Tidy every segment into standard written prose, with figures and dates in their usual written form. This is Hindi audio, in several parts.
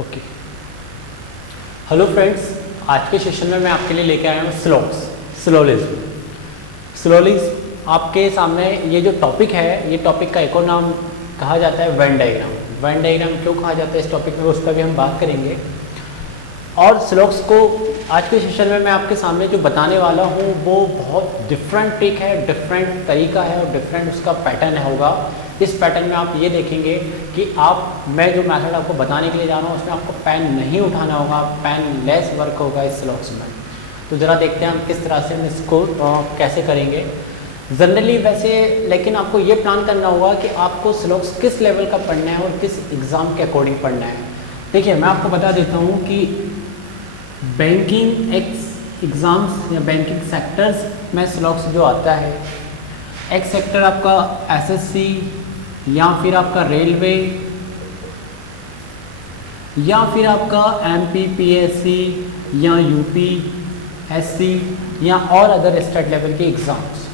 ओके। हेलो फ्रेंड्स, आज के सेशन में मैं आपके लिए लेके आया हूँ स्लोलिज्म। आपके सामने ये जो टॉपिक है, ये टॉपिक का एक और नाम कहा जाता है वेन डायग्राम। वेन डायग्राम क्यों कहा जाता है इस टॉपिक में, उस पर भी हम बात करेंगे। और स्लोक्स को आज के सेशन में मैं आपके सामने जो बताने वाला हूँ वो बहुत डिफरेंट ट्रिक है, डिफरेंट तरीका है और डिफरेंट उसका पैटर्न होगा। इस पैटर्न में आप ये देखेंगे कि मैं जो मेथड आपको बताने के लिए जा रहा हूँ उसमें आपको पेन नहीं उठाना होगा, पेन लेस वर्क होगा इस स्लोक्स में। तो ज़रा देखते हैं हम किस तरह से हम इसको कैसे करेंगे जनरली वैसे। लेकिन आपको ये प्लान करना होगा कि आपको स्लोक्स किस लेवल का पढ़ना है और किस एग्ज़ाम के अकॉर्डिंग पढ़ना है। देखिए, मैं आपको बता देता हूँ कि बैंकिंग एग्ज़ाम्स या बैंकिंग सेक्टर्स में स्लोक्स जो आता है, एक सेक्टर आपका एसएससी या फिर आपका रेलवे या फिर आपका एमपीपीएससी या यूपीएससी या और अदर स्टेट लेवल के एग्ज़ाम्स।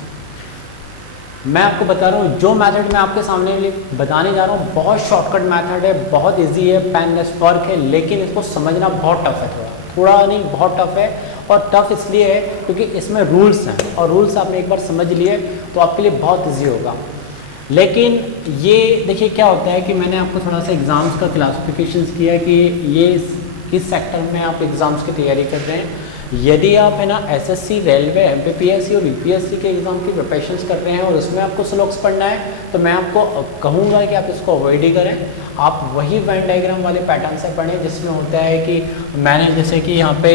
मैं आपको बता रहा हूँ जो मेथड मैं आपके सामने बताने जा रहा हूँ बहुत शॉर्टकट मेथड है, बहुत इजी है, पेनलेस वर्क है, लेकिन इसको समझना बहुत टफ है। थोड़ा नहीं, बहुत टफ है। और टफ इसलिए है क्योंकि इसमें रूल्स हैं और रूल्स आपने एक बार समझ लिए तो आपके लिए बहुत इजी होगा। लेकिन ये देखिए क्या होता है कि मैंने आपको थोड़ा सा एग्ज़ाम्स का क्लासिफिकेशंस किया कि ये इस सेक्टर में आप एग्ज़ाम्स की तैयारी कर रहे हैं। यदि आप है ना एसएससी, रेलवे, एमपीपीएससी और यूपीएससी के एग्ज़ाम की प्रिपरेशंस कर रहे हैं और उसमें आपको स्लोक्स पढ़ना है तो मैं आपको कहूँगा कि आप इसको अवॉइड ही करें। आप वही वेन डायग्राम वाले पैटर्न से पढ़ें जिसमें होता है कि मैंने जैसे कि यहाँ पे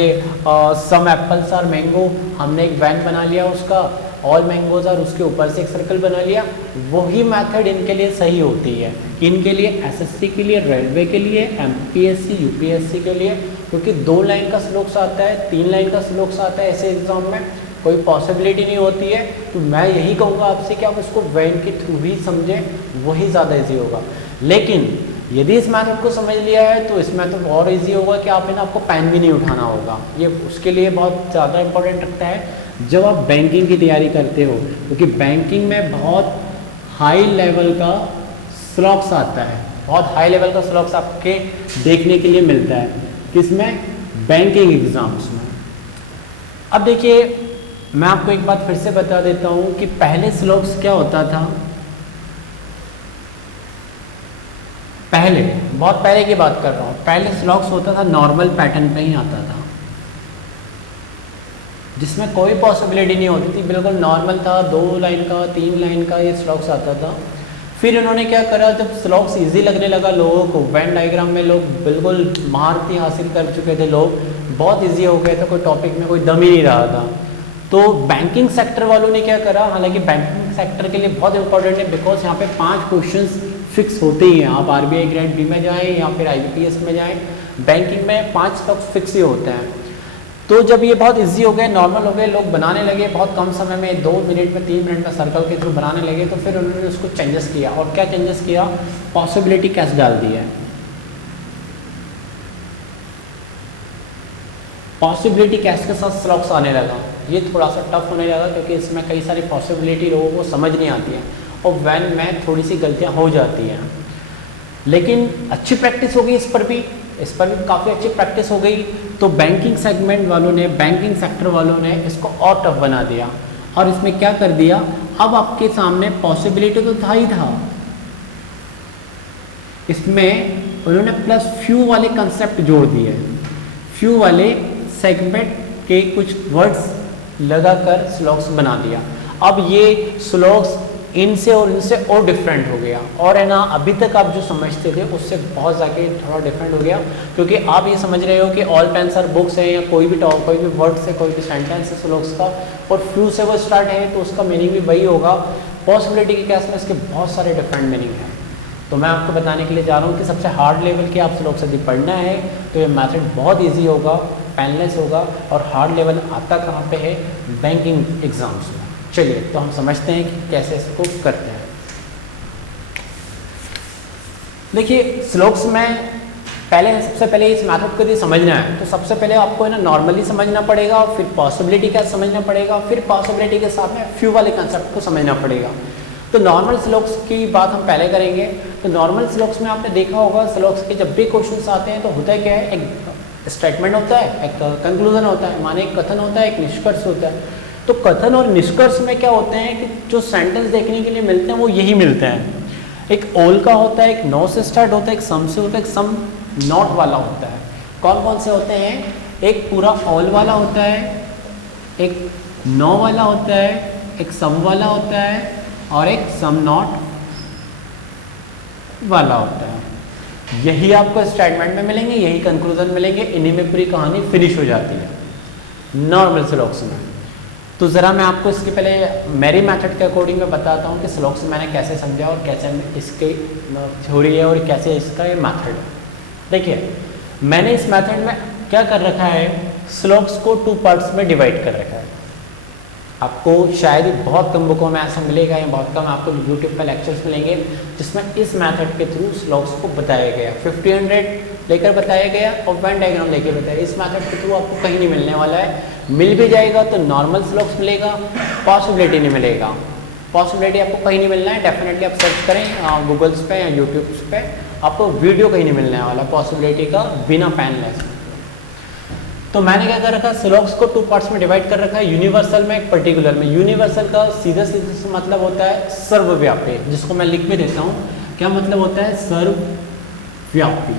सम एप्पल्स आर मैंगो, हमने एक वैन बना लिया उसका, ऑल मैंगोज आर, उसके ऊपर से एक सर्कल बना लिया। वही मेथड इनके लिए सही होती है, इनके लिए एसएससी के लिए, रेलवे के लिए, एमपीएससी, यूपीएससी के लिए, क्योंकि 2 लाइन का स्लोक्स आता है, 3 लाइन का स्लोक्स आता है। ऐसे एग्जाम में कोई पॉसिबिलिटी नहीं होती है। तो मैं यही कहूँगा आपसे कि आप इसको वेन के थ्रू ही समझें, वही ज़्यादा ईजी होगा। लेकिन यदि इस मेथड को समझ लिया है तो इसमें तो और इजी होगा कि आप है ना आपको पेन भी नहीं उठाना होगा। ये उसके लिए बहुत ज़्यादा इंपॉर्टेंट रखता है जब आप बैंकिंग की तैयारी करते हो, क्योंकि बैंकिंग में बहुत हाई लेवल का स्लोक्स आता है, बहुत हाई लेवल का स्लोक्स आपके देखने के लिए मिलता है। किसमें? बैंकिंग एग्जाम्स में। अब देखिए, मैं आपको एक बात फिर से बता देता हूँ कि पहले स्लोक्स क्या होता था। पहले, बहुत पहले की बात कर रहा हूँ, पहले स्लोक्स होता था नॉर्मल पैटर्न पे ही आता था, जिसमें कोई पॉसिबिलिटी नहीं होती थी, बिल्कुल नॉर्मल था। 2 लाइन का, 3 लाइन का ये स्लोक्स आता था। फिर इन्होंने क्या करा, जब स्लोक्स इजी लगने लगा लोगों को, वेन डायग्राम में लोग बिल्कुल महारती हासिल कर चुके थे, लोग बहुत इजी हो गए थे, कोई टॉपिक में कोई दम ही नहीं रहा था। तो बैंकिंग सेक्टर वालों ने क्या करा, हालांकि बैंकिंग सेक्टर के लिए बहुत इंपॉर्टेंट है, बिकॉज यहाँ पे 5 क्वेश्चंस फिक्स होते ही हैं। आप आरबीआई ग्रेड बी में जाएँ या फिर आईबीपीएस में जाएँ, बैंकिंग में 5 स्लोक्स फिक्स ही होते हैं। तो जब ये बहुत इजी हो गए, नॉर्मल हो गए, लोग बनाने लगे बहुत कम समय में, 2 मिनट में, 3 मिनट में सर्कल के थ्रू बनाने लगे, तो फिर उन्होंने उसको चेंजेस किया। और क्या चेंजेस किया? पॉसिबिलिटी कैश डाल दी है। पॉसिबिलिटी कैश के साथ स्लॉक्स आने लगा। ये थोड़ा सा टफ होने लगा क्योंकि इसमें कई सारी पॉसिबिलिटी लोगों को समझ नहीं आती है और वैन में थोड़ी सी गलतियाँ हो जाती हैं। लेकिन अच्छी प्रैक्टिस होगी इस पर भी काफ़ी अच्छी प्रैक्टिस हो गई। तो बैंकिंग सेगमेंट वालों ने, बैंकिंग सेक्टर वालों ने इसको और टफ बना दिया और इसमें क्या कर दिया, अब आपके सामने पॉसिबिलिटी तो था ही था, इसमें उन्होंने प्लस फ्यू वाले कंसेप्ट जोड़ दिए। फ्यू वाले सेगमेंट के कुछ वर्ड्स लगाकर स्लोक्स बना दिया। अब ये स्लोक्स इनसे और इनसे और डिफरेंट हो गया, और है ना अभी तक आप जो समझते थे उससे बहुत ज़्यादा थोड़ा डिफरेंट हो गया, क्योंकि आप ये समझ रहे हो कि ऑल पेन्स आर बुक्स है या कोई भी वर्ड से, कोई भी सेंटेंस है स्लोक्स का, और फ्यू से वो स्टार्ट है तो उसका मीनिंग भी वही होगा। पॉसिबिलिटी के केस में इसके बहुत सारे डिफरेंट मीनिंग हैं। तो मैं आपको बताने के लिए जा रहा हूँ कि सबसे हार्ड लेवल के आप स्लोक्स यदि पढ़ना है तो ये मेथड बहुत ईजी होगा, पेनलेस होगा। और हार्ड लेवल आता कहाँ पे है? बैंकिंग एग्जाम्स में। चलिए तो हम समझते हैं कि कैसे इसको करते हैं। देखिए, स्लोक्स में सबसे पहले इस मेथड को यदि समझना है तो सबसे पहले आपको है ना नॉर्मली समझना पड़ेगा, और फिर पॉसिबिलिटी का समझना पड़ेगा, फिर पॉसिबिलिटी के साथ में फ्यू वाले कंसेप्ट को समझना पड़ेगा। तो नॉर्मल स्लोक्स की बात हम पहले करेंगे। तो नॉर्मल स्लॉक्स में आपने देखा होगा, स्लॉक्स के जब भी क्वेश्चन आते हैं तो होता है क्या है, एक स्टेटमेंट होता है, एक कंक्लूजन होता है, माने एक कथन होता है, एक निष्कर्ष होता है। तो कथन और निष्कर्ष में क्या होते हैं कि जो सेंटेंस देखने के लिए मिलते हैं वो यही मिलते हैं। एक ऑल का होता है, एक नो से स्टार्ट होता है, एक सम से होता है, एक सम नॉट वाला होता है। कौन कौन से होते हैं? एक पूरा ऑल वाला होता है, एक नो वाला होता है, एक सम वाला होता है और एक सम नॉट वाला होता है। यही आपको स्टेटमेंट में मिलेंगे, यही कंक्लूजन मिलेंगे, इन्हीं में पूरी कहानी फिनिश हो जाती है नॉर्मल स्लॉक्स में। तो ज़रा मैं आपको इसके पहले मेरी मेथड के अकॉर्डिंग मैं बताता हूँ कि स्लॉक्स मैंने कैसे समझा और कैसे इसकी थ्योरी है और कैसे इसका ये मेथड है। देखिए, मैंने इस मेथड में क्या कर रखा है, स्लॉक्स को 2 पार्ट्स में डिवाइड कर रखा है। आपको शायद ही बहुत कम बुकों में ऐसा मिलेगा, या बहुत कम आपको यूट्यूब पर लेक्चर्स मिलेंगे जिसमें इस मेथड के थ्रू स्लॉक्स को बताया गया, 50-100 लेकर बताया गया और वेन डायग्राम लेकर बताया। इस मेथड के थ्रू आपको कहीं नहीं मिलने वाला है। मिल भी जाएगा तो नॉर्मल स्लॉक्स मिलेगा, पॉसिबिलिटी नहीं मिलेगा। पॉसिबिलिटी आपको कहीं नहीं मिलना है, डेफिनेटली आप सर्च करें गूगल्स पे या यूट्यूब पे, आपको वीडियो कहीं नहीं मिलने वाला पॉसिबिलिटी का बिना पेन लेस। तो मैंने क्या कर रखा है, स्लॉक्स को 2 पार्ट्स में डिवाइड कर रखा है, यूनिवर्सल में, एक पर्टिकुलर में। यूनिवर्सल का सीधा सीधा मतलब होता है सर्वव्यापी, जिसको मैं लिख भी देता हूँ। क्या मतलब होता है? सर्वव्यापी।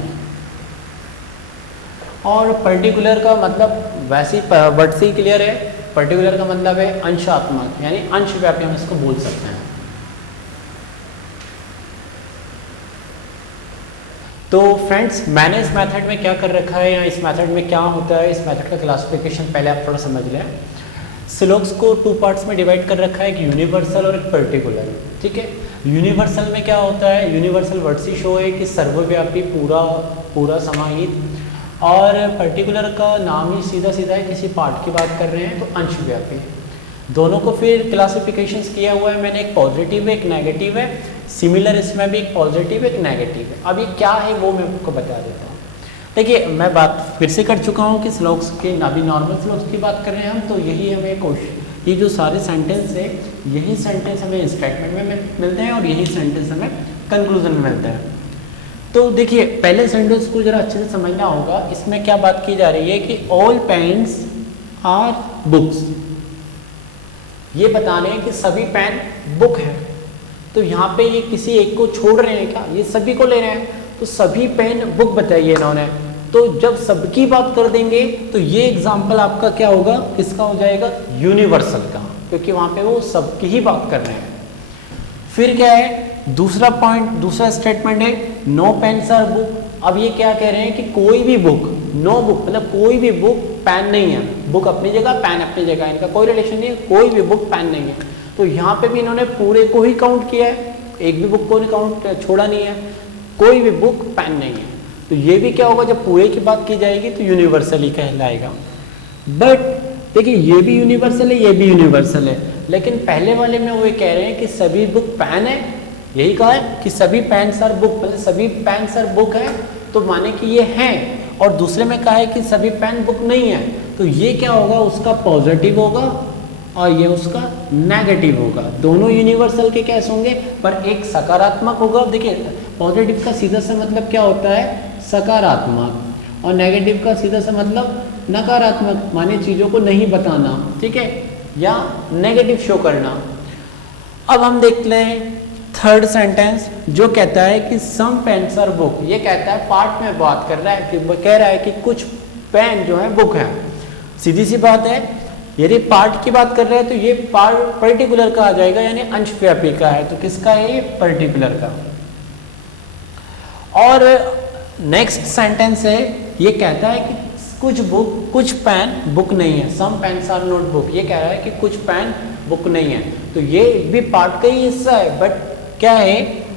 और पर्टिकुलर का मतलब वैसे ही वर्ड से ही क्लियर है, पर्टिकुलर का मतलब है अंशात्मक, यानी अंशव्यापी हम इसको बोल सकते हैं। तो फ्रेंड्स, मैंने इस मेथड में क्या कर रखा है या इस मेथड में क्या होता है, इस मेथड का क्लासिफिकेशन पहले आप थोड़ा समझ लें। स्लॉक्स को 2 पार्ट्स में डिवाइड कर रखा है, एक यूनिवर्सल और एक पर्टिकुलर। ठीक है, यूनिवर्सल में क्या होता है, यूनिवर्सल वर्ड से शो है कि सर्वव्यापी, पूरा समाहित, और पर्टिकुलर का नाम ही सीधा सीधा है, किसी पार्ट की बात कर रहे हैं तो अंशव्यापी। दोनों को फिर क्लासिफिकेशंस किया हुआ है मैंने, एक पॉजिटिव है, एक नेगेटिव है। सिमिलर इसमें भी एक पॉजिटिव एक नेगेटिव है। अब ये क्या है वो मैं आपको बता देता हूँ। देखिए, मैं बात फिर से कर चुका हूँ कि स्लॉक्स के अभी नॉर्मल स्लॉक्स की बात कर रहे हैं हम, तो यही हमें क्वेश्चन, ये जो सारे सेंटेंस है, यही सेंटेंस हमें स्टेटमेंट में मिलते हैं और यही सेंटेंस हमें कंक्लूजन में मिलता है। तो देखिए, पहले सेंटेंस को जरा अच्छे से समझना होगा। इसमें क्या बात की जा रही है कि ऑल पेन्स आर बुक्स, ये बता रहे हैं कि सभी पेन बुक है। तो यहाँ पे ये किसी एक को छोड़ रहे हैं क्या, ये सभी को ले रहे हैं, तो सभी पेन बुक बताइए इन्होंने। तो जब सबकी बात कर देंगे तो ये एग्जाम्पल आपका क्या होगा, किसका हो जाएगा, यूनिवर्सल का, क्योंकि वहाँ पे वो सबकी ही बात कर रहे हैं। फिर क्या है, दूसरा पॉइंट, दूसरा स्टेटमेंट है नो पेन्स आर बुक। अब ये क्या कह रहे हैं कि कोई भी बुक, नो बुक मतलब कोई भी बुक पेन नहीं है। बुक अपनी जगह, पेन अपनी जगह, इनका कोई रिलेशन नहीं है, कोई भी बुक पेन नहीं है। तो यहाँ पे भी इन्होंने पूरे को ही काउंट किया है, एक भी बुक को काउंट छोड़ा नहीं है, कोई भी बुक पेन नहीं है। तो ये भी क्या होगा, जब पूरे की बात की जाएगी तो यूनिवर्सल ही कहलाएगा। बट देखिए, ये भी यूनिवर्सल है, ये भी यूनिवर्सल है, लेकिन पहले वाले में वो कह रहे हैं कि सभी बुक पेन है, यही कहा है कि सभी पेन्स आर बुक, मतलब सभी पेन्स आर बुक है, तो माने कि ये हैं। और दूसरे में कहा है कि सभी पेन बुक नहीं है, तो ये क्या होगा, उसका पॉजिटिव होगा और ये उसका नेगेटिव होगा। दोनों यूनिवर्सल के कैसे होंगे, पर एक सकारात्मक होगा। देखिए, पॉजिटिव का सीधा सा मतलब क्या होता है, सकारात्मक, और नेगेटिव का सीधा सा मतलब नकारात्मक, माने चीज़ों को नहीं बताना, ठीक है, या नेगेटिव शो करना। अब हम देख लें थर्ड सेंटेंस, जो कहता है कि सम पेन्स आर बुक। ये कहता है, पार्ट में बात कर रहा है कि कह रहा है कि कुछ पेन जो है बुक है। सीधी सी बात है, यदि पार्ट की बात कर रहे हैं तो ये पार्ट पर्टिकुलर का आ जाएगा, यानी अंशव्यापी का है। तो किसका है ये, पर्टिकुलर का। और नेक्स्ट सेंटेंस है, ये कहता है कि कुछ बुक, कुछ पेन बुक नहीं है, some pens are not book. ये कह रहा है कि कुछ पेन बुक नहीं है, तो ये भी पार्ट का ही हिस्सा है। बट क्या है,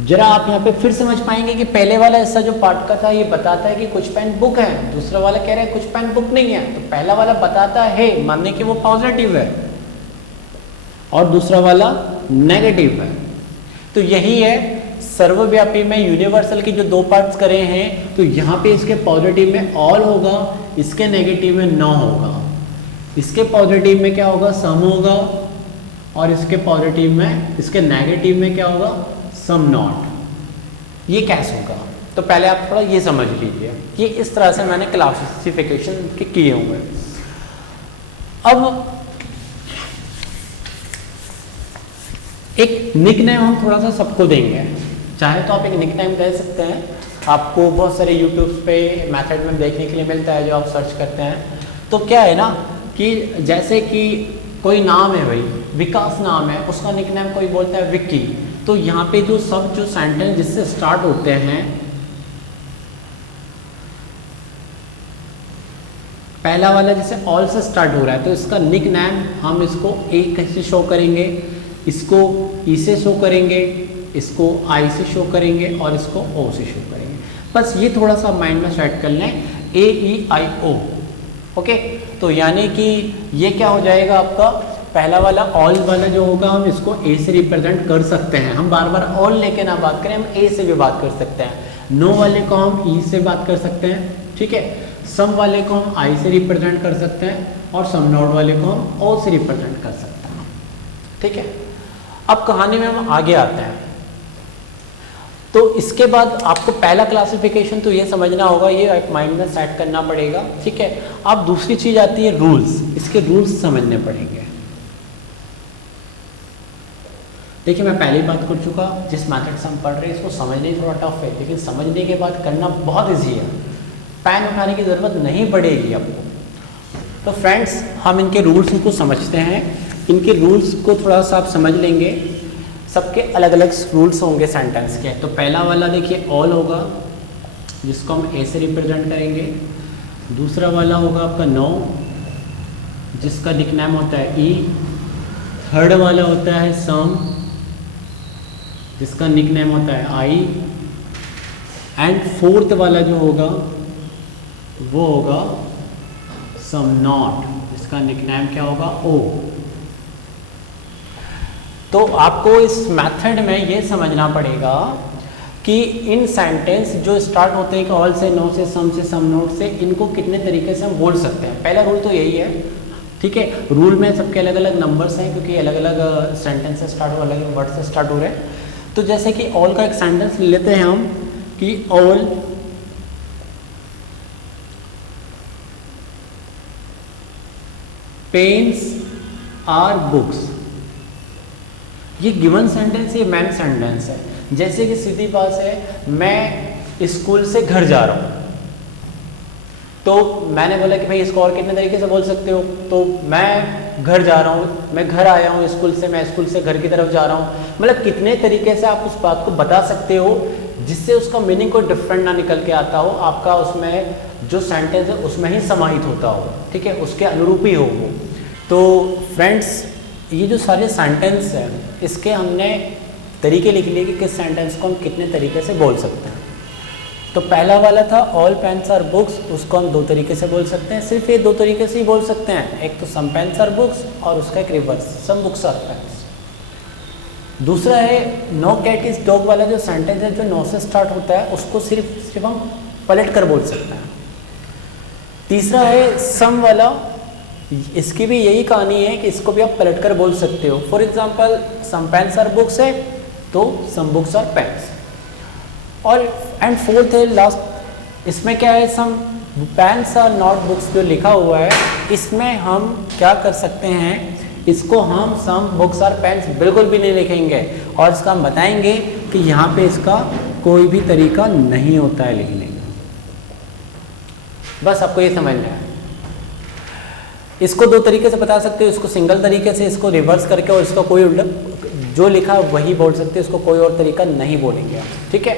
जरा आप यहाँ पे फिर समझ पाएंगे कि पहले वाला हिस्सा जो पार्ट का था ये बताता है कि कुछ पेन बुक है, दूसरा वाला कह रहा है कुछ पेन बुक नहीं है। तो पहला वाला बताता है, मानने कि वो पॉजिटिव है, और दूसरा वाला नेगेटिव है। तो यही है सर्वव्यापी में यूनिवर्सल की जो 2 पार्ट्स करे हैं, तो यहाँ पे इसके पॉजिटिव में ऑल होगा, इसके नेगेटिव में नो होगा। इसके पॉजिटिव में क्या होगा, सम होगा, और इसके पॉजिटिव में, इसके नेगेटिव में क्या होगा, सम नॉट, ये कैसे होगा? तो पहले आप थोड़ा ये समझ लीजिए कि इस तरह से मैंने क्लासिफिकेशन के किए हुए हैं। अब एक निकनेम हम थोड़ा सा सबको देंगे, चाहे तो आप एक निकनेम दे सकते हैं, आपको बहुत सारे यूट्यूब पे मेथड में देखने के लिए मिलता है जो आप सर्च करते हैं। तो क्या है ना कि जैसे कि कोई नाम है भाई, विकास नाम है, उसका निकनेम कोई बोलता है विक्की, तो यहाँ पे जो सब जो सेंटेंस जिससे स्टार्ट होते हैं, पहला वाला जैसे ऑल से स्टार्ट हो रहा है तो इसका निकनेम हम इसको ए कैसे शो करेंगे, इसको ई से शो करेंगे, इसको आई से शो करेंगे और इसको ओ से शो करेंगे। बस ये थोड़ा सा माइंड में सेट कर लें, ए ई आई ओ, ओके। तो यानी कि ये क्या हो जाएगा आपका, पहला वाला ऑल वाला जो होगा हम इसको ए से रिप्रेजेंट कर सकते हैं, हम बार बार ऑल लेके ना बात करें, हम ए से भी बात कर सकते हैं। नो वाले को हम ई से बात कर सकते हैं, ठीक है। सम वाले को हम आई से रिप्रेजेंट कर सकते हैं और सम नॉट वाले को हम ओ से रिप्रेजेंट कर सकते हैं, ठीक है। अब कहानी में हम आगे आते हैं। तो इसके बाद आपको पहला क्लासिफिकेशन तो ये समझना होगा, ये एक माइंड में सेट करना पड़ेगा, ठीक है। अब दूसरी चीज आती है रूल्स, इसके रूल्स समझने पड़ेंगे। देखिए मैं पहले ही बात कर चुका, जिस मैथड से हम पढ़ रहे हैं इसको समझने थोड़ा टफ है, लेकिन समझने के बाद करना बहुत ईजी है, पेन उठाने की ज़रूरत नहीं पड़ेगी आपको। तो फ्रेंड्स हम इनके रूल्स को समझते हैं, इनके रूल्स को थोड़ा सा आप समझ लेंगे, सबके अलग अलग रूल्स होंगे सेंटेंस के। तो पहला वाला देखिए ऑल होगा, जिसको हम ए से रिप्रेजेंट करेंगे। दूसरा वाला होगा आपका नो, जिसका निकनेम होता है ई। थर्ड वाला होता है सम, जिसका निकनेम होता है आई। एंड फोर्थ वाला जो होगा वो होगा सम नॉट, जिसका निकनेम क्या होगा ओ। तो आपको इस मेथड में ये समझना पड़ेगा कि इन सेंटेंस जो स्टार्ट होते हैं ऑल से, नो से, सम नोट से, इनको कितने तरीके से हम बोल सकते हैं। पहला रूल तो यही है, ठीक है। रूल में सबके अलग अलग नंबर्स हैं क्योंकि अलग अलग सेंटेंस से स्टार्ट हो, अलग अलग वर्ड से स्टार्ट हो रहे हैं। तो जैसे कि ऑल का एक सेंटेंस ले लेते हैं हम कि ऑल पेन्स आर बुक्स। ये गिवन सेंटेंस, ये मैन सेंटेंस है। जैसे कि सीधी बात है, मैं स्कूल से घर जा रहा हूँ, तो मैंने बोला कि भाई इसको और कितने तरीके से बोल सकते हो, तो मैं घर जा रहा हूँ, मैं घर आया हूँ स्कूल से, मैं स्कूल से घर की तरफ जा रहा हूँ। मतलब कितने तरीके से आप उस बात को बता सकते हो जिससे उसका मीनिंग कोई डिफरेंट ना निकल के आता हो, आपका उसमें जो सेंटेंस है उसमें ही समाहित होता हो, ठीक है, उसके अनुरूप ही हो वो। तो फ्रेंड्स ये जो सारे सेंटेंस हैं इसके हमने तरीके लिख लिए कि किस सेंटेंस को हम कितने तरीके से बोल सकते हैं। तो पहला वाला था ऑल पेन्स आर बुक्स, उसको हम दो तरीके से बोल सकते हैं, सिर्फ ये दो तरीके से ही बोल सकते हैं, एक तो सम पेन्स आर बुक्स और उसका एक reverse some books are pens. दूसरा है नो कैट इज डॉग वाला जो सेंटेंस है जो नो से स्टार्ट होता है उसको सिर्फ हम पलट कर बोल सकते हैं। तीसरा है सम वाला, इसकी भी यही कहानी है कि इसको भी आप पलट कर बोल सकते हो। For example some pens are books है तो सम बुक्स आर पेन्स। और एंड फोर्थ है लास्ट, इसमें क्या है, some pens are not books जो लिखा हुआ है इसमें हम क्या कर सकते हैं, इसको हम सम बुक्स आर पेन्स बिल्कुल भी नहीं लिखेंगे और इसका हम बताएंगे कि यहाँ पे इसका कोई भी तरीका नहीं होता है लिखने का। बस आपको ये समझना है। इसको दो तरीके से बता सकते हो, इसको सिंगल तरीके से, इसको रिवर्स करके, और इसका कोई जो लिखा वही बोल सकते हो, इसको कोई और तरीका नहीं बोलेंगे आप, ठीक है।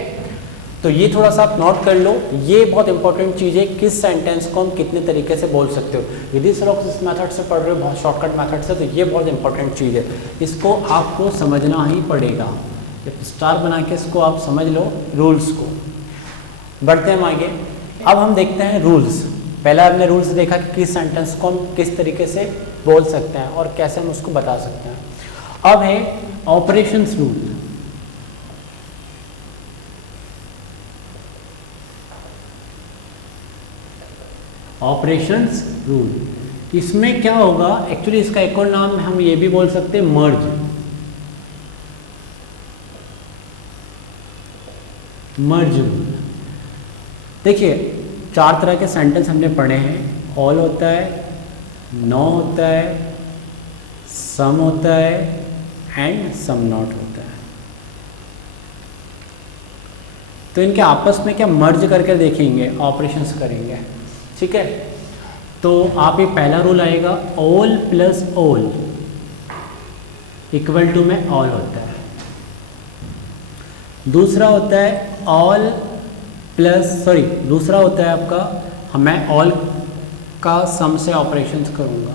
तो ये थोड़ा सा आप नोट कर लो, ये बहुत इंपॉर्टेंट चीज़ है, किस सेंटेंस को हम कितने तरीके से बोल सकते हो। यदि सर आप इस मेथड से पढ़ रहे हो, बहुत शॉर्टकट मेथड से, तो ये बहुत इंपॉर्टेंट चीज़ है, इसको आपको समझना ही पड़ेगा। स्टार बना के इसको आप समझ लो रूल्स को। बढ़ते हैं हम आगे। अब हम देखते हैं रूल्स। पहला हमने रूल्स देखा कि किस सेंटेंस को हम किस तरीके से बोल सकते हैं और कैसे हम उसको बता सकते हैं। अब है ऑपरेशंस रूल। ऑपरेशंस रूल, इसमें क्या होगा, एक्चुअली इसका एक और नाम हम ये भी बोल सकते हैं मर्ज। मर्ज रूल। देखिए 4 तरह के सेंटेंस हमने पढ़े हैं, ऑल होता है, नो होता है, सम होता है एंड सम नॉट होता है। तो इनके आपस में क्या मर्ज करके देखेंगे, ऑपरेशंस करेंगे, ठीक है। तो आप ये पहला रूल आएगा, all plus all equal to में ऑल होता है। दूसरा होता है ऑल प्लस दूसरा होता है आपका, मैं ऑल का सम से ऑपरेशंस करूँगा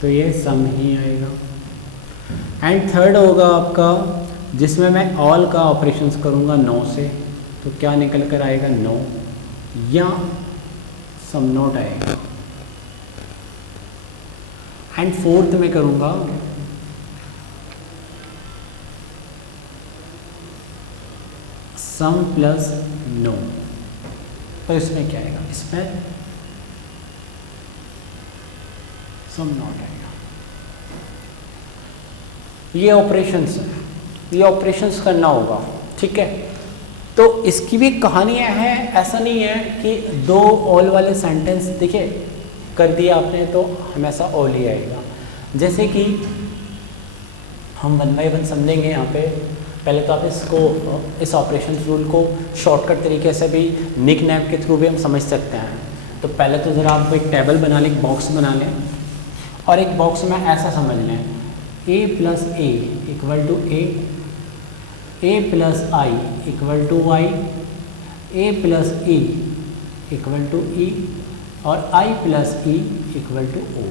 तो ये सम ही आएगा। एंड थर्ड होगा आपका जिसमें मैं ऑल का ऑपरेशंस करूँगा नो से, तो क्या निकल कर आएगा, नो या सम नॉट आएगा। एंड फोर्थ में करूँगा सम प्लस नो, तो इसमें क्या आएगा, इसमें सम नॉट आएगा। ये ऑपरेशंस है, ये ऑपरेशंस करना होगा, ठीक है। तो इसकी भी कहानियाँ हैं, ऐसा नहीं है कि दो ऑल वाले सेंटेंस देखिए कर दिया आपने तो हमेशा ऑल ही आएगा। जैसे कि हम 1 बाय 1 समझेंगे यहाँ पे। पहले तो आप इस ऑपरेशन रूल को शॉर्टकट तरीके से भी निक नेम के थ्रू भी हम समझ सकते हैं। तो पहले तो ज़रा आपको एक टेबल बना लें, एक बॉक्स बना लें, और एक बॉक्स में ऐसा समझ लें a plus A equal to A plus I equal to Y, A plus E equal to E, और I plus E equal to O.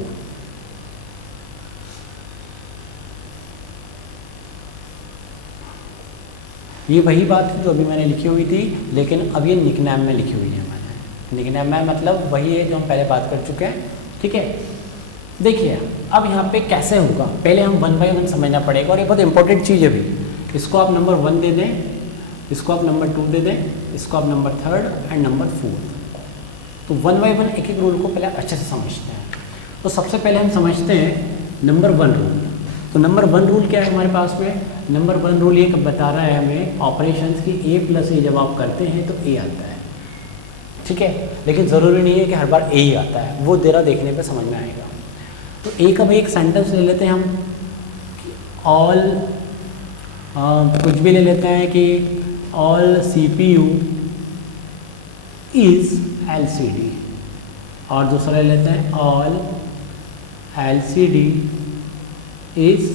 ये वही बात है जो अभी मैंने लिखी हुई थी, लेकिन अब ये निकनेम में लिखी हुई है मैंने। निकनेम में मतलब वही है जो हम पहले बात कर चुके हैं, ठीक है। देखिए अब यहाँ पे कैसे होगा, पहले हम 1 बाय 1 समझना पड़ेगा, और ये बहुत इंपॉर्टेंट चीज़ है भी। इसको आप नंबर 1 दे दें, इसको आप नंबर 2 दे दें, इसको आप नंबर 3 एंड नंबर 4। तो 1 बाय 1 एक एक रूल को पहले अच्छे से समझते हैं। तो सबसे पहले हम समझते हैं नंबर 1 रूल। तो नंबर 1 रूल क्या है हमारे पास में, नंबर 1 रूल ये बता रहा है हमें ऑपरेशंस की a प्लस ए जब आप करते हैं तो a आता है, ठीक है। लेकिन ज़रूरी नहीं है कि हर बार a ही आता है, वो ज़रा देखने पे समझ में आएगा। तो a का भी एक सेंटेंस ले लेते हैं हम, ऑल कुछ भी ले लेते हैं कि ऑल CPU इज़ LCD, और दूसरा ले लेते हैं ऑल LCD इज़,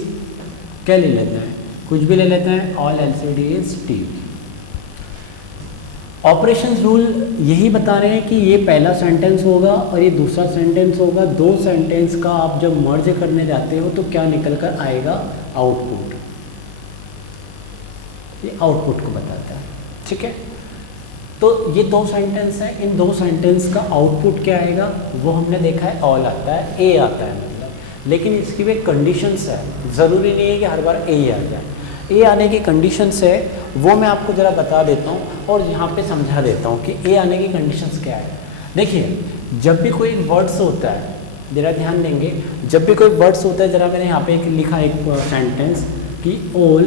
क्या ले लेते हैं, कुछ भी ले लेते हैं, all LCD is TV। Operations rule यही बता रहे हैं कि ये पहला सेंटेंस होगा और ये दूसरा सेंटेंस होगा। दो सेंटेंस का आप जब मर्ज करने जाते हो तो क्या निकल कर आएगा, आउटपुट। ये आउटपुट को बताता है, ठीक है। तो ये 2 सेंटेंस हैं, इन 2 सेंटेंस का आउटपुट क्या आएगा, वो हमने देखा है ऑल आता है, ए आता है मतलब। लेकिन इसकी भी कंडीशंस है, ज़रूरी नहीं है कि हर बार ए ही आ जाए। ए आने की कंडीशंस है वो मैं आपको ज़रा बता देता हूँ और यहाँ पे समझा देता हूँ कि ए आने की कंडीशंस क्या है। देखिए जब भी कोई वर्ड्स होता है, ज़रा ध्यान देंगे, जब भी कोई वर्ड्स होता है, ज़रा मैंने यहाँ पे एक लिखा एक सेंटेंस कि ऑल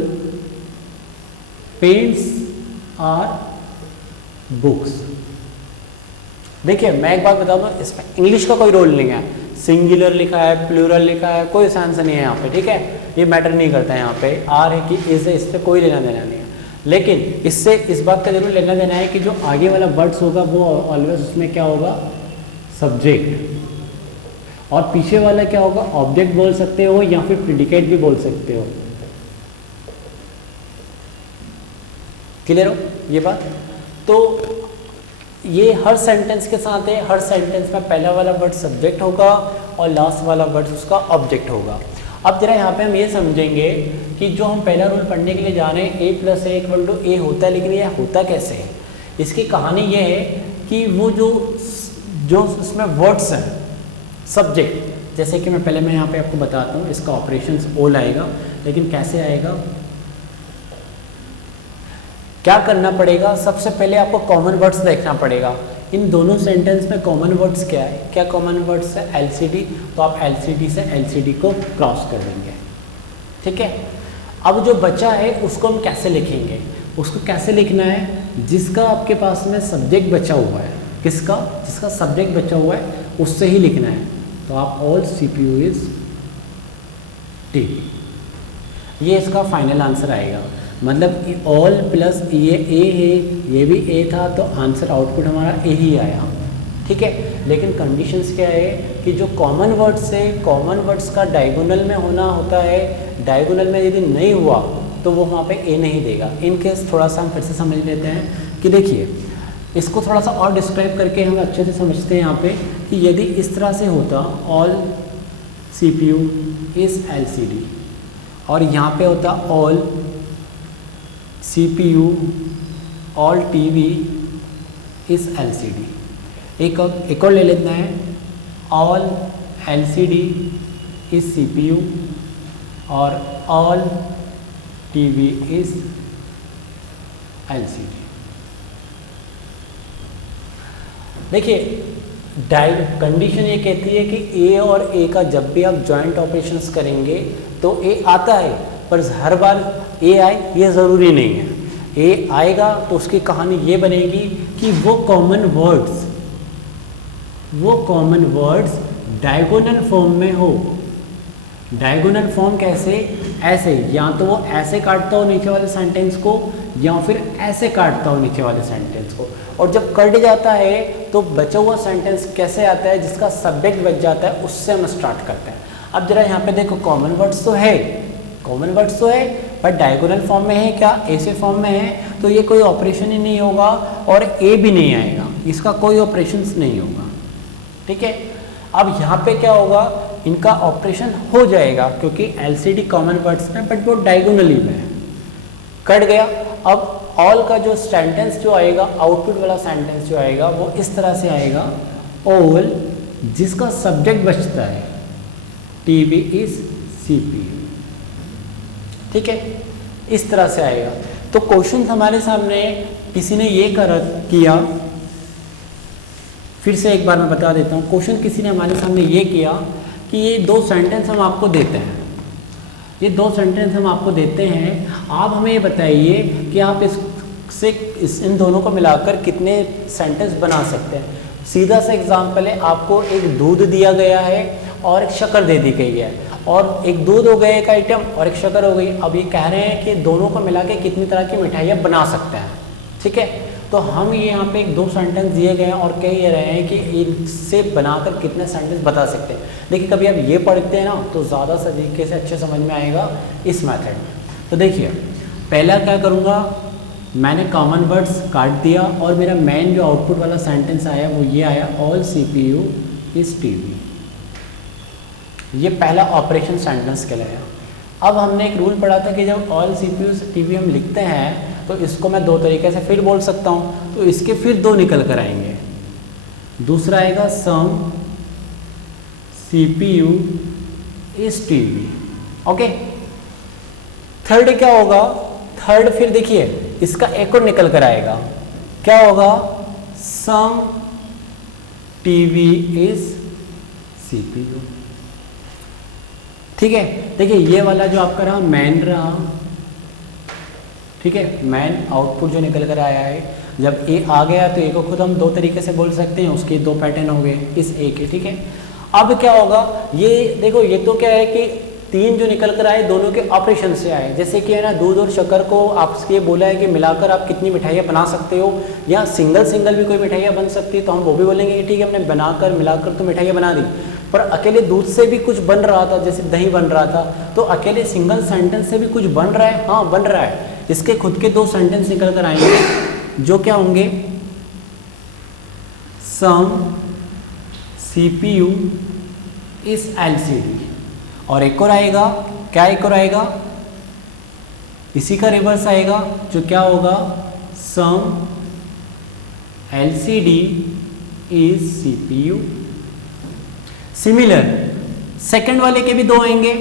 पेंट्स आर बुक्स। देखिए मैं एक बात बता दूँ, इसमें इंग्लिश का कोई रोल नहीं है, सिंगुलर लिखा है, प्लूरल लिखा है, कोई सेंस नहीं है यहाँ पे, ठीक है। ये मैटर नहीं करता है, यहाँ पे आर है कि इज है, इससे कोई लेना देना नहीं है। लेकिन इससे इस बात का जरूर लेना देना है कि जो आगे वाला वर्ड्स होगा वो ऑलवेज उसमें क्या होगा, सब्जेक्ट, और पीछे वाला क्या होगा, ऑब्जेक्ट बोल सकते हो या फिर प्रिडिकेट भी बोल सकते हो। क्लियर हो ये बात। तो ये हर सेंटेंस के साथ है, हर सेंटेंस में पहला वाला वर्ड सब्जेक्ट होगा और लास्ट वाला वर्ड उसका ऑब्जेक्ट होगा। अब जरा यहाँ पे हम ये समझेंगे कि जो हम पहला रूल पढ़ने के लिए जा रहे हैं, a plus A equal to A होता है, लेकिन ये होता कैसे है। इसकी कहानी ये है कि वो जो इसमें वर्ड्स हैं सब्जेक्ट, जैसे कि मैं यहाँ पे आपको बताता हूँ, इसका ऑपरेशंस ऑल आएगा, लेकिन कैसे आएगा, क्या करना पड़ेगा, सबसे पहले आपको कॉमन वर्ड्स देखना पड़ेगा। इन दोनों सेंटेंस में कॉमन वर्ड्स क्या है, क्या कॉमन वर्ड्स है, LCD, तो आप LCD से LCD को क्रॉस कर देंगे, ठीक है। अब जो बचा है उसको हम कैसे लिखेंगे, उसको कैसे लिखना है, जिसका आपके पास में सब्जेक्ट बचा हुआ है, किसका, जिसका सब्जेक्ट बचा हुआ है उससे ही लिखना है। तो आप ऑल CPU इज टीवी, ये इसका फाइनल आंसर आएगा। मतलब ऑल प्लस ये ए है, ये भी ए था, तो आंसर आउटपुट हमारा ए ही आया, ठीक है। लेकिन कंडीशंस क्या है कि जो कॉमन वर्ड्स है, कॉमन वर्ड्स का डायगोनल में होना होता है, डायगोनल में यदि नहीं हुआ तो वो वहाँ पे ए नहीं देगा। इन केस थोड़ा सा हम फिर से समझ लेते हैं कि देखिए इसको थोड़ा सा और डिस्क्राइब करके हम अच्छे से समझते हैं यहाँ पे कि यदि इस तरह से होता ऑल CPU इज LCD और यहाँ पे होता all CPU all TV is LCD। एक और ले लेना है, ऑल LCD इज CPU और ऑल TV इज LCD। देखिए कंडीशन ये कहती है कि ए और ए का जब भी आप जॉइंट ऑपरेशंस करेंगे तो ए आता है, पर हर बार ए आए ये ज़रूरी नहीं है। ए आएगा तो उसकी कहानी ये बनेगी कि वो कॉमन वर्ड्स डायगोनल फॉर्म में हो। डायगोनल फॉर्म कैसे, ऐसे, या तो वो ऐसे काटता हो नीचे वाले सेंटेंस को या फिर ऐसे काटता हो नीचे वाले सेंटेंस को। और जब कट जाता है तो बचा हुआ सेंटेंस कैसे आता है, जिसका सब्जेक्ट बच जाता है उससे हम स्टार्ट करते हैं। अब जरा यहाँ पे देखो कॉमन वर्ड्स तो है पर डायगोनल फॉर्म में है क्या, ऐसे फॉर्म में है, तो ये कोई ऑपरेशन ही नहीं होगा और ए भी नहीं आएगा, इसका कोई ऑपरेशंस नहीं होगा, ठीक है। अब यहाँ पे क्या होगा, इनका ऑपरेशन हो जाएगा क्योंकि LCD कॉमन वर्ड्स में, बट वो डायगोनली में है, कट गया। अब ऑल का जो सेंटेंस जो आएगा, आउटपुट वाला सेंटेंस जो आएगा वो इस तरह से आएगा, ऑल जिसका सब्जेक्ट बचता है TV इज CPU, ठीक है, इस तरह से आएगा। तो क्वेश्चन हमारे सामने किसी ने ये किया, फिर से एक बार मैं बता देता हूँ। क्वेश्चन किसी ने हमारे सामने ये किया कि ये दो सेंटेंस हम आपको देते हैं, आप हमें ये बताइए कि आप इन दोनों को मिलाकर कितने सेंटेंस बना सकते हैं। सीधा सा एग्जांपल है, आपको एक दूध दिया गया है और एक शक्कर दे दी गई है, और एक दूध हो गया एक आइटम और एक शक्कर हो गई। अब ये कह रहे हैं कि दोनों को मिला के कितनी तरह की मिठाइयाँ बना सकते हैं, ठीक है। तो हम ये यहाँ पे दो सेंटेंस दिए गए हैं और कह ये रहे हैं कि इनसे बनाकर कितने सेंटेंस बता सकते हैं। देखिए कभी आप ये पढ़ते हैं ना तो ज़्यादा तरीके से अच्छे समझ में आएगा इस मेथड में। तो देखिए पहला क्या करूँगा, मैंने कॉमन वर्ड्स काट दिया और मेरा मेन जो आउटपुट वाला सेंटेंस आया वो ये आया, ऑल CPU इज TV। ये पहला ऑपरेशन सेंटेंस कहलाया। अब हमने एक रूल पढ़ा था कि जब ऑल CPU इज TV हम लिखते हैं तो इसको मैं दो तरीके से फिर बोल सकता हूँ, तो इसके फिर दो निकल कर आएंगे। दूसरा आएगा सम CPU is TV, okay. Third क्या होगा, थर्ड फिर देखिए इसका एक और निकल कर आएगा, क्या होगा, सम TV इज CPU, ठीक है। देखिए ये वाला जो आपका रहा मैन रहा, ठीक है, मैन आउटपुट जो निकल कर आया है, जब ए आ गया तो ए को खुद हम दो तरीके से बोल सकते हैं, उसके दो पैटर्न हो गए इस ए के, ठीक है। अब क्या होगा, ये देखो ये तो क्या है कि तीन जो निकल कर आए दोनों के ऑपरेशन से आए। जैसे कि है ना, दूध और शक्कर को आपसे ये बोला है कि मिलाकर आप कितनी मिठाइयाँ बना सकते हो, या सिंगल भी कोई मिठाइयाँ बन सकती है, तो हम वो भी बोलेंगे कि ठीक है हमने बनाकर मिलाकर तो मिठाइयाँ बना दी। पर अकेले दूध से भी कुछ बन रहा था, जैसे दही बन रहा था, तो अकेले सिंगल सेंटेंस से भी कुछ बन रहा है, हाँ बन रहा है। इसके खुद के दो सेंटेंस निकल कर आएंगे जो क्या होंगे, सम CPU इज LCD, और एक और आएगा, क्या एक और आएगा, इसी का रिवर्स आएगा जो क्या होगा, सम LCD is CPU। Similar second वाले के भी दो आएंगे,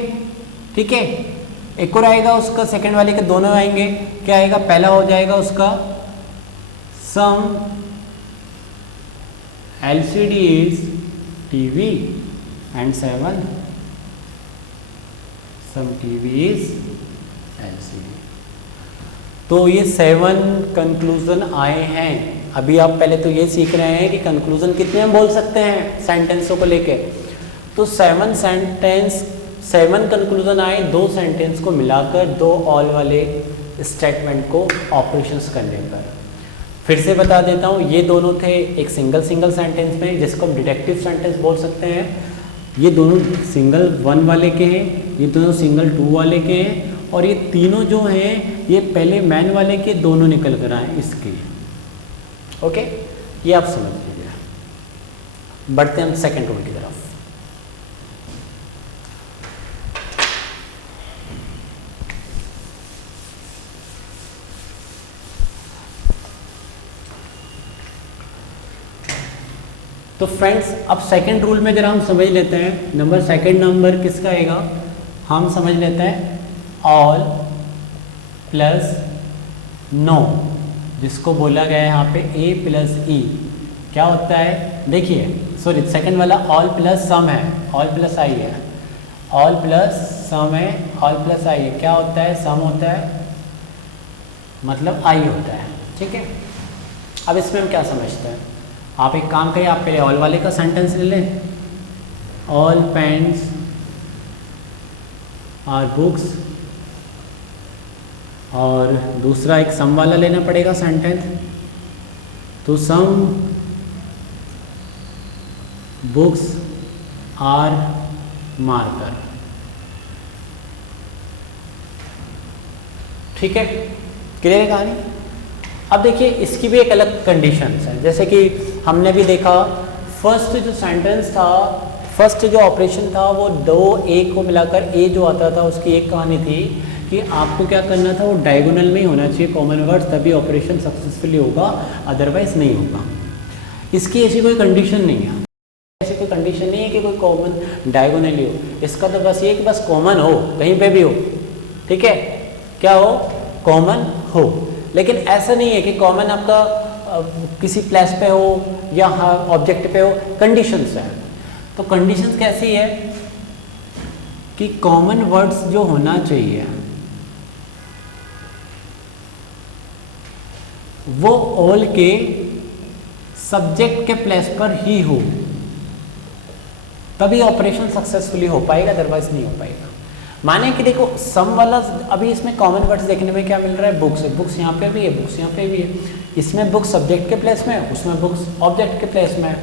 ठीक है, एक और आएगा उसका, सेकंड वाले के दोनों आएंगे, क्या आएगा, पहला हो जाएगा उसका some LCD is TV and 7 some TV is LCD। तो ये 7 कंक्लूजन आए हैं। अभी आप पहले तो ये सीख रहे हैं कि कंक्लूजन कितने हम बोल सकते हैं सेंटेंसों को लेके। तो 7 कंक्लूजन आए 2 सेंटेंस को मिलाकर 2 ऑल वाले स्टेटमेंट को ऑपरेशंस करने पर। फिर से बता देता हूँ, ये दोनों थे एक सिंगल सेंटेंस में जिसको हम डिडक्टिव सेंटेंस बोल सकते हैं। ये दोनों सिंगल 1 वाले के हैं, ये दोनों सिंगल 2 वाले के हैं, और ये तीनों जो हैं ये पहले मैन वाले के दोनों निकल कर आए इसके। ओके, ये आप समझ लीजिए। बढ़ते हैं हम सेकेंड रूल की तरफ। तो फ्रेंड्स, अब सेकंड रूल में जरा हम समझ लेते हैं। सेकंड नंबर किसका आएगा, हम समझ लेते हैं ऑल प्लस नो, जिसको बोला गया है यहाँ पे ए प्लस ई। क्या होता है, देखिए सॉरी सेकंड वाला ऑल प्लस सम है, ऑल प्लस आई है, ऑल प्लस सम है, ऑल प्लस आई है। क्या होता है, सम होता है मतलब आई होता है। ठीक है, अब इसमें हम क्या समझते हैं, आप एक काम करिए, आप पहले ऑल वाले का सेंटेंस ले लें, ऑल पेन्स आर बुक्स, और दूसरा एक सम वाला लेना पड़ेगा सेंटेंस, तो सम बुक्स आर मार्कर। ठीक है, क्लियर है कहानी। अब देखिए इसकी भी एक अलग कंडीशंस है, जैसे कि हमने भी देखा फर्स्ट जो सेंटेंस था, फर्स्ट जो ऑपरेशन था वो 2 ए को मिलाकर ए जो आता था उसकी एक कहानी थी कि आपको क्या करना था, वो डायगोनल में ही होना चाहिए कॉमन वर्ड्स, तभी ऑपरेशन सक्सेसफुली होगा, अदरवाइज नहीं होगा। इसकी ऐसी कोई कंडीशन नहीं है, ऐसी कोई कंडीशन नहीं है कि कोई कॉमन डायगोनल ही हो। इसका तो बस ये कि बस कॉमन हो, कहीं पे भी हो। ठीक है, क्या हो, कॉमन हो। लेकिन ऐसा नहीं है कि कॉमन आपका किसी प्लेस पे हो या ऑब्जेक्ट पे हो, कंडीशंस है। तो कंडीशंस कैसी है कि कॉमन वर्ड्स जो होना चाहिए वो ऑल के सब्जेक्ट के प्लेस पर ही हो, तभी ऑपरेशन सक्सेसफुली हो पाएगा, अदरवाइज नहीं हो पाएगा। माने कि देखो सम वाला, अभी इसमें कॉमन वर्ड्स देखने में क्या मिल रहा है, बुक्स है, बुक्स यहाँ पे भी है, बुक्स यहाँ पे भी है। इसमें बुक्स सब्जेक्ट के प्लेस में है, उसमें बुक्स ऑब्जेक्ट के प्लेस में है।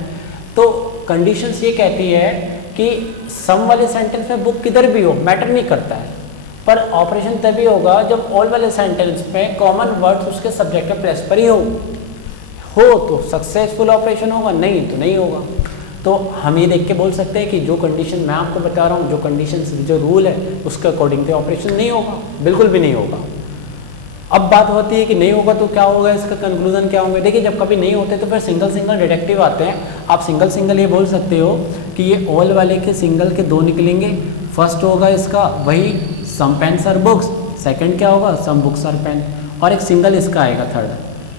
तो कंडीशंस ये कहती है कि सम वाले सेंटेंस में बुक किधर भी हो मैटर नहीं करता है, पर ऑपरेशन तभी होगा जब ऑल वाले सेंटेंस में कॉमन वर्ड्स उसके सब्जेक्ट के प्लेस पर ही हो तो सक्सेसफुल ऑपरेशन होगा, नहीं तो नहीं होगा। तो हम ये देख के बोल सकते हैं कि जो कंडीशन मैं आपको बता रहा हूँ, जो कंडीशन जो रूल है उसके अकॉर्डिंग तो ऑपरेशन नहीं होगा, बिल्कुल भी नहीं होगा। अब बात होती है कि नहीं होगा तो क्या होगा, इसका कंक्लूजन क्या होंगे। देखिए जब कभी नहीं होते तो फिर सिंगल डिडक्टिव आते हैं। आप सिंगल ये बोल सकते हो कि ये ऑल वाले के सिंगल के 2 निकलेंगे। फर्स्ट होगा इसका वही सम पेन्स आर बुक्स, सेकंड क्या होगा, सम बुक्स आर पेन, और एक सिंगल इसका आएगा थर्ड,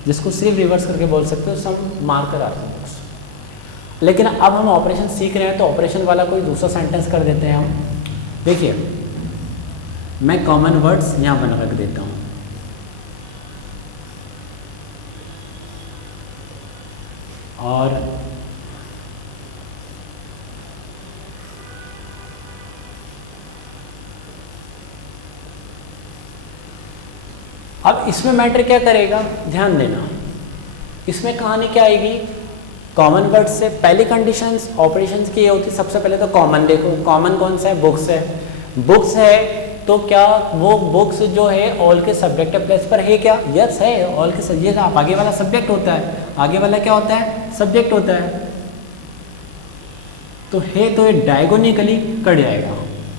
जिसको सिर्फ रिवर्स करके बोल सकते हो सम मार्कर आर बुक्स। लेकिन अब हम ऑपरेशन सीख रहे हैं तो ऑपरेशन वाला कोई दूसरा सेंटेंस कर देते हैं हम। देखिए मैं कॉमन वर्ड्स यहाँ बना रख देता हूँ, और अब इसमें मैटर क्या करेगा, ध्यान देना, इसमें कहानी क्या आएगी, कॉमन वर्ड से पहली कंडीशंस ऑपरेशंस की ये होती है। सबसे पहले तो कॉमन देखो, कॉमन कौन सा है, बुक्स है। बुक्स है तो क्या वो बुक्स जो है ऑल के सब्जेक्ट प्लेस पर है क्या, यस है, ऑल के सब्जेक्ट, आगे वाला सब्जेक्ट होता है, आगे वाला क्या होता है, सब्जेक्ट होता है। तो है तो ये डायगोनिकली कट जाएगा,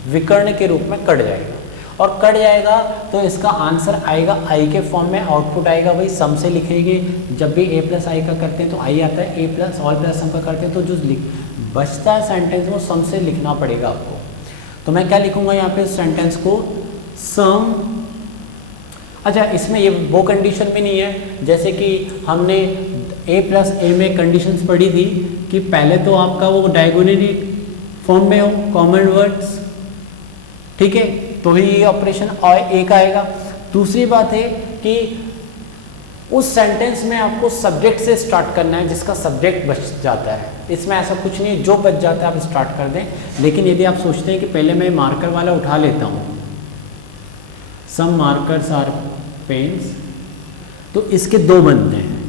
विकर्ण के रूप में कट जाएगा, और कट जाएगा तो इसका आंसर आएगा आई के फॉर्म में, आउटपुट आएगा वही सम से लिखेंगे। जब भी ए प्लस आई का करते हैं तो आई आता है, ए प्लस ऑल प्लस सम का करते हैं तो जो बचता है सेंटेंस वो सम से लिखना पड़ेगा आपको। तो मैं क्या लिखूंगा यहाँ पे सेंटेंस को, सम। अच्छा इसमें ये वो कंडीशन भी नहीं है, जैसे कि हमने ए प्लस ए में कंडीशंस पढ़ी थी कि पहले तो आपका वो डायगोनली फॉर्म में हो कॉमन वर्ड्स, ठीक है, तो ही ये ऑपरेशन एक आएगा। दूसरी बात है कि उस सेंटेंस में आपको सब्जेक्ट से स्टार्ट करना है जिसका सब्जेक्ट बच जाता है। इसमें ऐसा कुछ नहीं है, जो बच जाता है आप स्टार्ट कर दें। लेकिन यदि आप सोचते हैं कि पहले मैं मार्कर वाला उठा लेता हूँ, सम मार्कर्स आर पेन्स, तो इसके दो बनते हैं,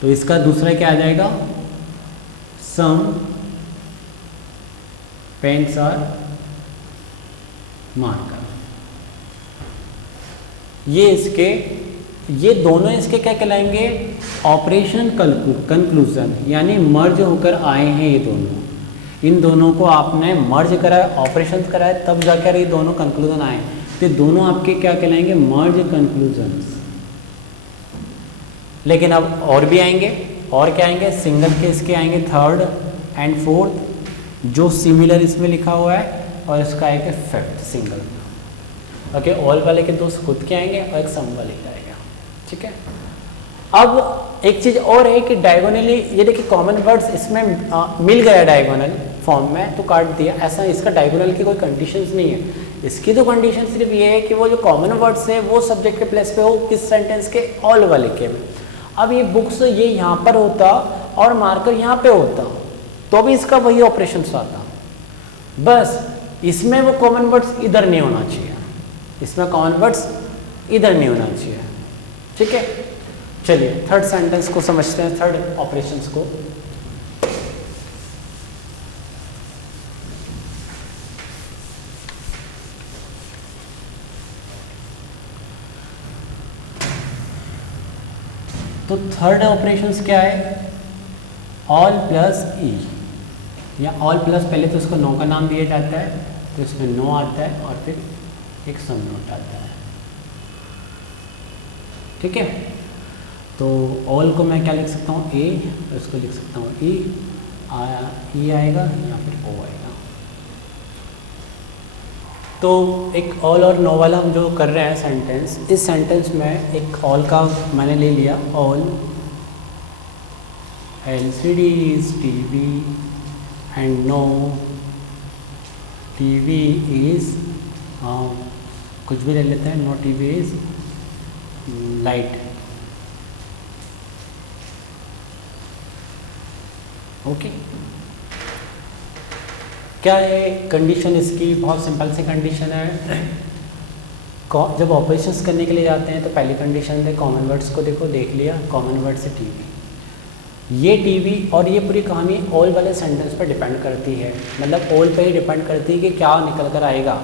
तो इसका दूसरा क्या आ जाएगा, सम पेन्स आर मार्कर। ये दोनों इसके क्या कहलाएंगे, ऑपरेशन कंक्लूजन, यानी मर्ज होकर आए हैं ये दोनों। इन दोनों को आपने मर्ज कराया, ऑपरेशन कराया, तब जाकर ये दोनों कंक्लूजन आए, तो दोनों आपके क्या कहलाएंगे, मर्ज कंक्लूजन्स। लेकिन अब और भी आएंगे, और क्या आएंगे, सिंगल केस के आएंगे, थर्ड एंड फोर्थ, जो सिमिलर इसमें लिखा हुआ है, और इसका आएगा फिफ्थ सिंगल। ओके, ऑल वाले के दो खुद के आएंगे और एक सम वाले का आएगा। ठीक है, अब एक चीज और है कि डायगोनली, ये देखिए कॉमन वर्ड्स इसमें मिल गया डायगोनल फॉर्म में तो काट दिया, ऐसा इसका डायगोनल की कोई कंडीशंस नहीं है। इसकी तो कंडीशन सिर्फ ये है कि वो जो कॉमन वर्ड्स है वो सब्जेक्ट के प्लेस पे हो, किस सेंटेंस के, ऑल वाले के में। अब ये बुक्स ये यहाँ पर होता और मार्कर यहाँ पे होता, तो भी इसका वही ऑपरेशन आता, बस इसमें वो कॉमन वर्ड्स इधर नहीं होना चाहिए, इसमें कॉमन वर्ड्स इधर नहीं होना चाहिए। ठीक है, चलिए थर्ड सेंटेंस को समझते हैं, थर्ड ऑपरेशंस को। तो थर्ड ऑपरेशंस क्या है, ऑल प्लस ई, या ऑल प्लस, पहले तो उसको नो का नाम दिया जाता है, तो इसमें नो आता है और फिर एक सम नोट आता है। ठीक है, तो ऑल को मैं क्या लिख सकता हूँ, ए, इसको लिख सकता हूँ ई, ई आएगा या फिर ओ आएगा। तो एक ऑल और नो वाला हम जो कर रहे हैं सेंटेंस, इस सेंटेंस में एक ऑल का मैंने ले लिया, all LCDs TV and no TV is कुछ भी ले लेते हैं, no TV is light. Okay, क्या है कंडीशन इसकी, बहुत सिंपल सी कंडीशन है। जब ऑपरेशंस करने के लिए जाते हैं तो पहली कंडीशन है, कॉमन वर्ड्स को देखो, देख लिया, कॉमन वर्ड से टीवी, ये टीवी और ये पूरी कहानी ऑल वाले सेंटेंस पर डिपेंड करती है, मतलब ऑल पे ही डिपेंड करती है कि क्या निकल कर आएगा,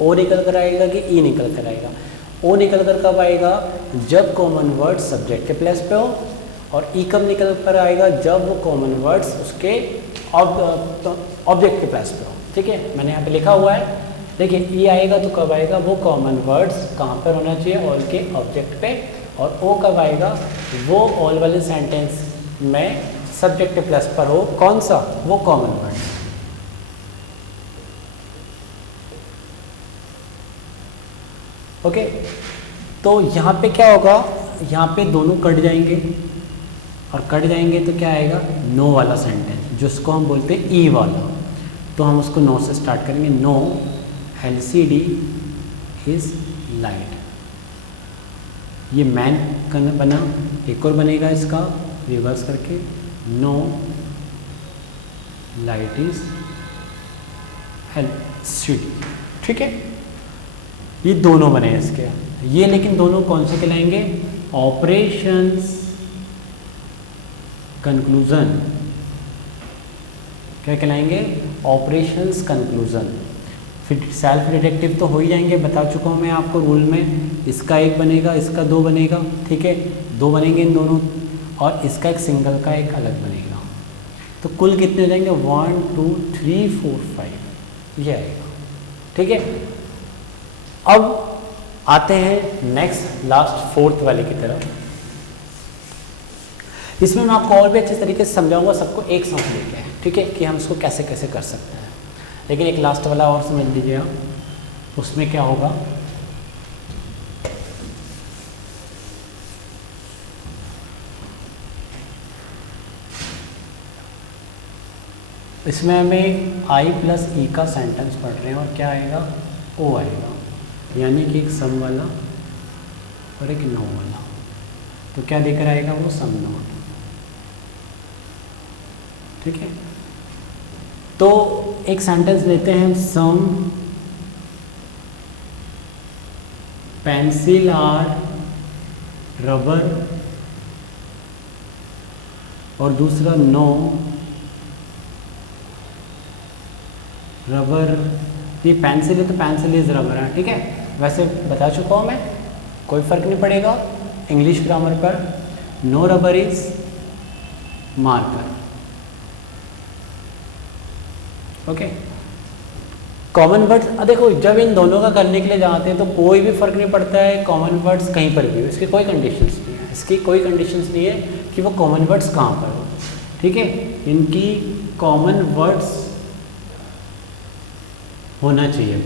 ओ निकल कर आएगा कि ई निकल कर आएगा। ओ निकल कर कब आएगा, जब कॉमन वर्ड सब्जेक्ट के प्लेस पे हो, और ई कब निकल कर आएगा, जब वो कॉमन वर्ड्स उसके ऑब्जेक्ट के प्लेस पे हो। ठीक है, मैंने यहाँ पे लिखा हुआ है, देखिए ई आएगा तो कब आएगा, वो कॉमन वर्ड्स कहाँ पर होना चाहिए, ऑल के ऑब्जेक्ट पे, और ओ कब आएगा, वो ऑल वाले सेंटेंस में सब्जेक्ट के प्लेस पर हो, कौन सा, वो कॉमन वर्ड्स। ओके, तो यहाँ पे क्या होगा, यहाँ पे दोनों कट जाएंगे, और कट जाएंगे तो क्या आएगा, नो वाला सेंटेंस, जिसको हम बोलते हैं ई वाला, तो हम उसको नो से स्टार्ट करेंगे, नो LCD इज लाइट। ये मैन बना, एक और बनेगा इसका रिवर्स करके, नो लाइट इज LCD। ठीक है, ये दोनों बने इसके, ये लेकिन दोनों कौन से कहलाएंगे, ऑपरेशंस कंक्लूजन। क्या कहलाएंगे, ऑपरेशंस कंक्लूजन। फिर सेल्फ डिटेक्टिव तो हो ही जाएंगे, बता चुका हूँ मैं आपको रूल में, इसका एक बनेगा, इसका दो बनेगा। ठीक है, दो बनेंगे इन दोनों, और इसका एक सिंगल का एक अलग बनेगा, तो कुल कितने हो जाएंगे, 1 2 3 4 5, ये आएगा। ठीक है, अब आते हैं नेक्स्ट लास्ट फोर्थ वाले की तरफ। इसमें मैं आपको और भी अच्छे तरीके से समझाऊंगा, सबको एक साथ लेके, ठीक है, कि हम इसको कैसे कैसे कर सकते हैं। लेकिन एक लास्ट वाला और समझ लीजिए आप, उसमें क्या होगा, इसमें हमें I प्लस ई का सेंटेंस पढ़ रहे हैं, और क्या आएगा, ओ आएगा, यानी कि एक सम वाला और एक नो वाला, तो क्या देकर आएगा वो सम नोट। ठीक है, तो एक सेंटेंस लेते हैं, सम पेंसिल आर रबर, और दूसरा नो रबर। ये पेंसिल है तो पेंसिल इज रबर है। ठीक है, वैसे बता चुका हूँ मैं, कोई फर्क नहीं पड़ेगा इंग्लिश ग्रामर पर। No rubber is marker. Okay, common words, देखो जब इन दोनों का करने के लिए जाते हैं तो कोई भी फर्क नहीं पड़ता है कॉमन वर्ड्स कहीं पर भी हो, इसकी कोई कंडीशंस नहीं है, इसकी कोई कंडीशंस नहीं है कि वो कॉमन वर्ड्स कहाँ पर हो। ठीक है, इनकी कॉमन वर्ड्स होना चाहिए,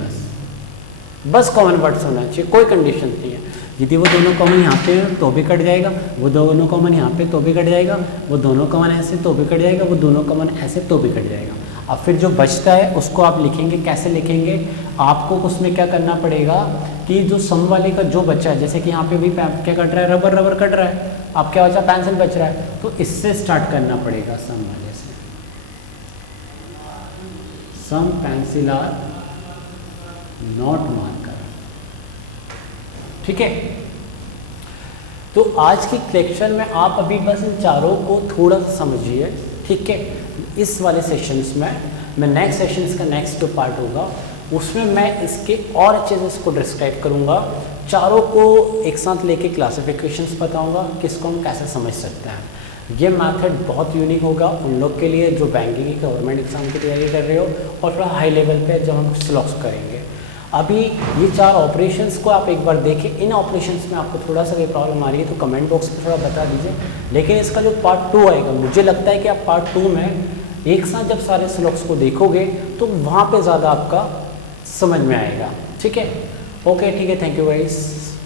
बस कॉमन वर्ड्स होना चाहिए, कोई कंडीशन नहीं है। यदि वो दोनों कॉमन यहाँ पे हैं तो भी कट जाएगा, वो दोनों कॉमन यहाँ पे तो भी कट जाएगा, वो दोनों कॉमन ऐसे तो भी कट जाएगा, वो दोनों कॉमन ऐसे तो भी कट जाएगा। अब फिर जो बचता है उसको आप लिखेंगे, कैसे लिखेंगे, आपको उसमें क्या करना पड़ेगा कि जो सम वाले का जो बचा है, जैसे कि यहाँ पे भी क्या कट रहा है, रबर रबर कट रहा है, अब क्या बचा, पेंसिल बच रहा है, तो इससे स्टार्ट करना पड़ेगा सम वाले से। सम पेंसिल आर नॉट मार्कर। ठीक है, तो आज की लेक्चर में आप अभी बस इन चारों को थोड़ा सा समझिए। ठीक है, इस वाले सेशंस में मैं नेक्स्ट सेशंस का नेक्स्ट जो पार्ट होगा उसमें मैं इसके और अच्छे से इसको डिस्क्राइब करूँगा, चारों को एक साथ लेके क्लासिफिकेशंस बताऊँगा, किसको हम कैसे समझ सकते हैं। ये मेथड बहुत यूनिक होगा उन लोग के लिए जो बैंकिंग की गवर्नमेंट एग्जाम की तैयारी कर रहे हो और थोड़ा हाई लेवल पे जब हम स्लॉक्स करेंगे। अभी ये चार ऑपरेशंस को आप एक बार देखें, इन ऑपरेशंस में आपको थोड़ा सा कोई प्रॉब्लम आ रही है तो कमेंट बॉक्स में थोड़ा बता दीजिए। लेकिन इसका जो पार्ट 2 आएगा, मुझे लगता है कि आप पार्ट 2 में एक साथ जब सारे स्लॉक्स को देखोगे तो वहाँ पे ज़्यादा आपका समझ में आएगा। ठीक है, ओके, ठीक है, थैंक यू गाइस।